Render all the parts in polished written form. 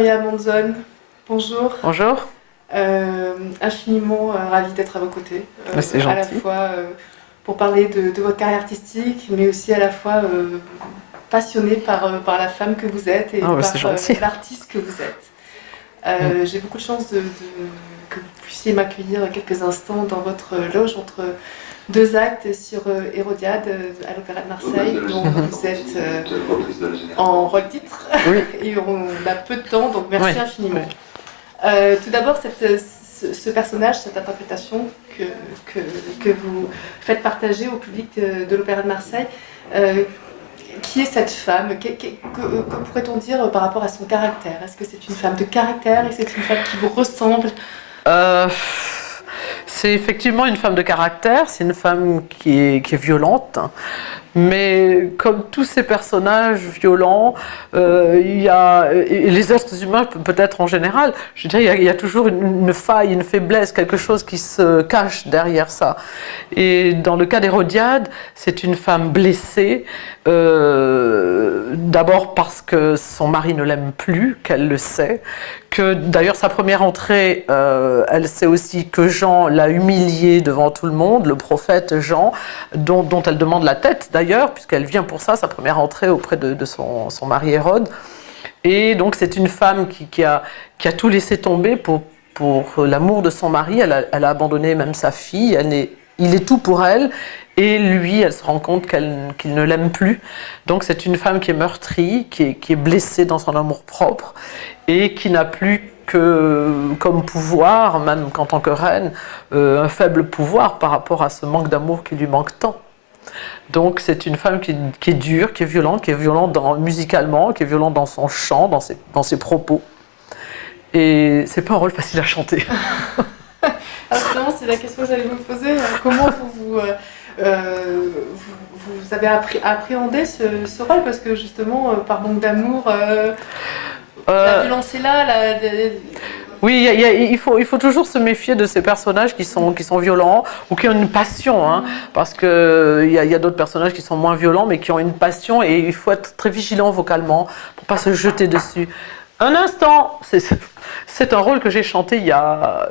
Victoria Monzon, bonjour. Bonjour. Infiniment ravie d'être à vos côtés. C'est à la gentil. fois pour parler de votre carrière artistique, mais aussi à la fois passionnée par la femme que vous êtes et C'est par gentil. l'artiste que vous êtes. J'ai beaucoup de chance que vous puissiez m'accueillir quelques instants dans votre loge entre deux actes sur Hérodiade à l'Opéra de Marseille, dont vous êtes en rôle titre. Oui. Et on a peu de temps, donc merci infiniment. Tout d'abord, ce personnage, cette interprétation que vous faites partager au public de l'Opéra de Marseille, qui est cette femme? Que pourrait-on dire par rapport à son caractère? Est-ce que c'est une femme de caractère? Est-ce que c'est une femme qui vous ressemble? C'est effectivement une femme de caractère, c'est une femme qui est violente, mais comme tous ces personnages violents, il y a, et les êtres humains peut-être en général, je dirais il y a toujours une faille, une faiblesse, quelque chose qui se cache derrière ça. Et dans le cas d'Hérodiade, c'est une femme blessée, d'abord parce que son mari ne l'aime plus, qu'elle le sait, que d'ailleurs sa première entrée, elle sait aussi que Jean l'a humiliée devant tout le monde, le prophète Jean, dont elle demande la tête d'ailleurs, puisqu'elle vient pour ça, sa première entrée auprès de son mari Hérode. Et donc c'est une femme qui a tout laissé tomber pour l'amour de son mari, elle a abandonné même sa fille, il est tout pour elle, et lui, elle se rend compte qu'il ne l'aime plus. Donc c'est une femme qui est meurtrie, qui est blessée dans son amour-propre, et qui n'a plus que comme pouvoir, même qu'en tant que reine, un faible pouvoir par rapport à ce manque d'amour qui lui manque tant. Donc c'est une femme qui est dure, qui est violente musicalement, qui est violente dans son chant, dans ses propos. Et c'est pas un rôle facile à chanter. Alors justement, c'est la question que j'allais vous poser. Comment vous avez appréhendé ce rôle? Parce que justement, par manque d'amour, la violence est là. Oui, il faut toujours se méfier de ces personnages qui sont violents ou qui ont une passion, hein, parce qu'il y a d'autres personnages qui sont moins violents mais qui ont une passion, et il faut être très vigilant vocalement pour ne pas se jeter dessus. Un instant, c'est un rôle que j'ai chanté il y a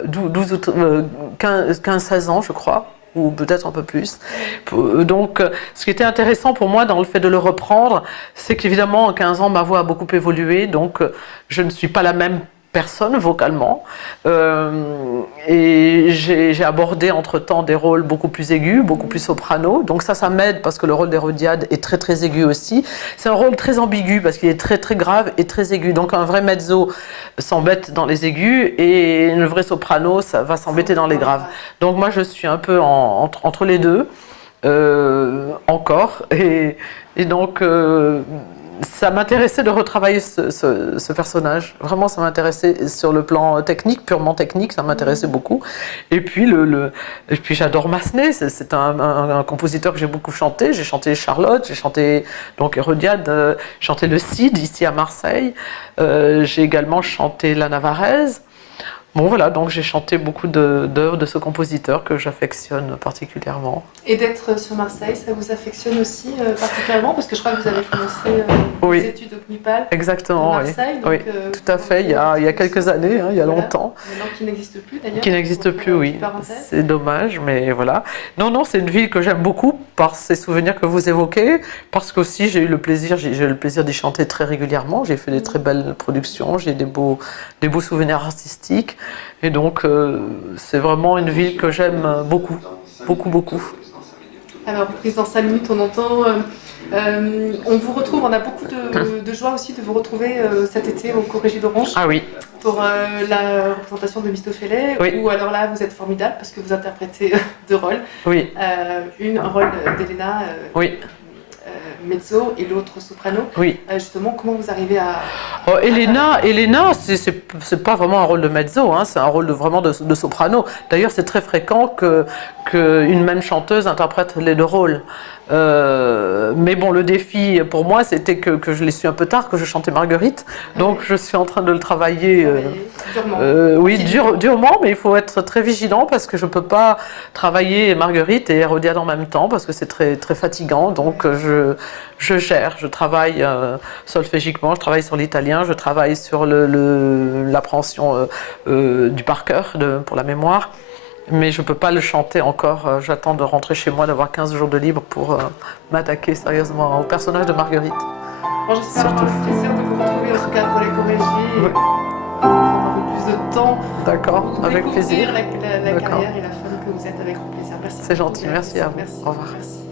15-16 ans, je crois, ou peut-être un peu plus. Donc, ce qui était intéressant pour moi dans le fait de le reprendre, c'est qu'évidemment, en 15 ans, ma voix a beaucoup évolué, donc je ne suis pas la même personne vocalement, et j'ai abordé entre-temps des rôles beaucoup plus aigus, beaucoup plus soprano, donc ça m'aide parce que le rôle d'Hérodiade est très très aigu aussi. C'est un rôle très ambigu parce qu'il est très très grave et très aigu, donc un vrai mezzo s'embête dans les aigus et le vrai soprano ça va s'embêter dans les graves. Donc moi je suis un peu entre les deux encore, et donc ça m'intéressait de retravailler ce personnage. Vraiment, ça m'intéressait sur le plan technique, purement technique, ça m'intéressait beaucoup. Et puis, j'adore Massenet, c'est un compositeur que j'ai beaucoup chanté. J'ai chanté Charlotte, j'ai chanté donc Hérodiade, j'ai chanté le Cid ici à Marseille. J'ai également chanté la Navarraise. Bon voilà, donc j'ai chanté beaucoup d'œuvres de ce compositeur que j'affectionne particulièrement. Et d'être sur Marseille, ça vous affectionne aussi particulièrement? Parce que je crois que vous avez commencé vos études au CNUPAL. Exactement, à Marseille, oui. Donc, tout à fait, il y a quelques années, hein, il y a longtemps. Maintenant qui n'existe plus d'ailleurs. Qui n'existe plus, oui. C'est dommage, mais voilà. Non, c'est une ville que j'aime beaucoup par ces souvenirs que vous évoquez, parce qu'aussi j'ai eu le plaisir d'y chanter très régulièrement. J'ai fait des très belles productions, j'ai des beaux souvenirs artistiques. Et donc, c'est vraiment une ville que j'aime beaucoup, beaucoup, beaucoup. Alors, prise dans 5 minutes, on entend... on vous retrouve, on a beaucoup de joie aussi de vous retrouver cet été au Corrégie d'Orange. Ah oui. Pour la représentation de Mistophélet, oui. Où alors là, vous êtes formidable parce que vous interprétez deux rôles. Oui. Un rôle d'Elena. Oui. Mezzo et l'autre soprano. Oui. Justement, comment vous arrivez à... Elena, c'est pas vraiment un rôle de mezzo, hein, c'est un rôle vraiment de soprano. D'ailleurs, c'est très fréquent qu'une même chanteuse interprète les deux rôles. Mais bon, le défi pour moi, c'était que je l'ai su un peu tard, que je chantais Marguerite. Donc, je suis en train de le travailler. Durement. Oui, durement, mais il faut être très vigilant parce que je ne peux pas travailler Marguerite et Hérodiade en même temps parce que c'est très, très fatigant. Donc, je gère, je travaille solfégiquement, je travaille sur l'italien, je travaille sur l'appréhension du par cœur pour la mémoire. Mais je ne peux pas le chanter encore. J'attends de rentrer chez moi, d'avoir 15 jours de libre pour m'attaquer sérieusement au personnage de Marguerite. Bon, j'espère avoir le plaisir de vous retrouver en tout cas pour l'éco-régie et prendre un peu plus de temps. D'accord, avec plaisir. La carrière et la femme que vous êtes avec grand plaisir. Merci. C'est gentil, merci à vous. Merci. Au revoir. Merci.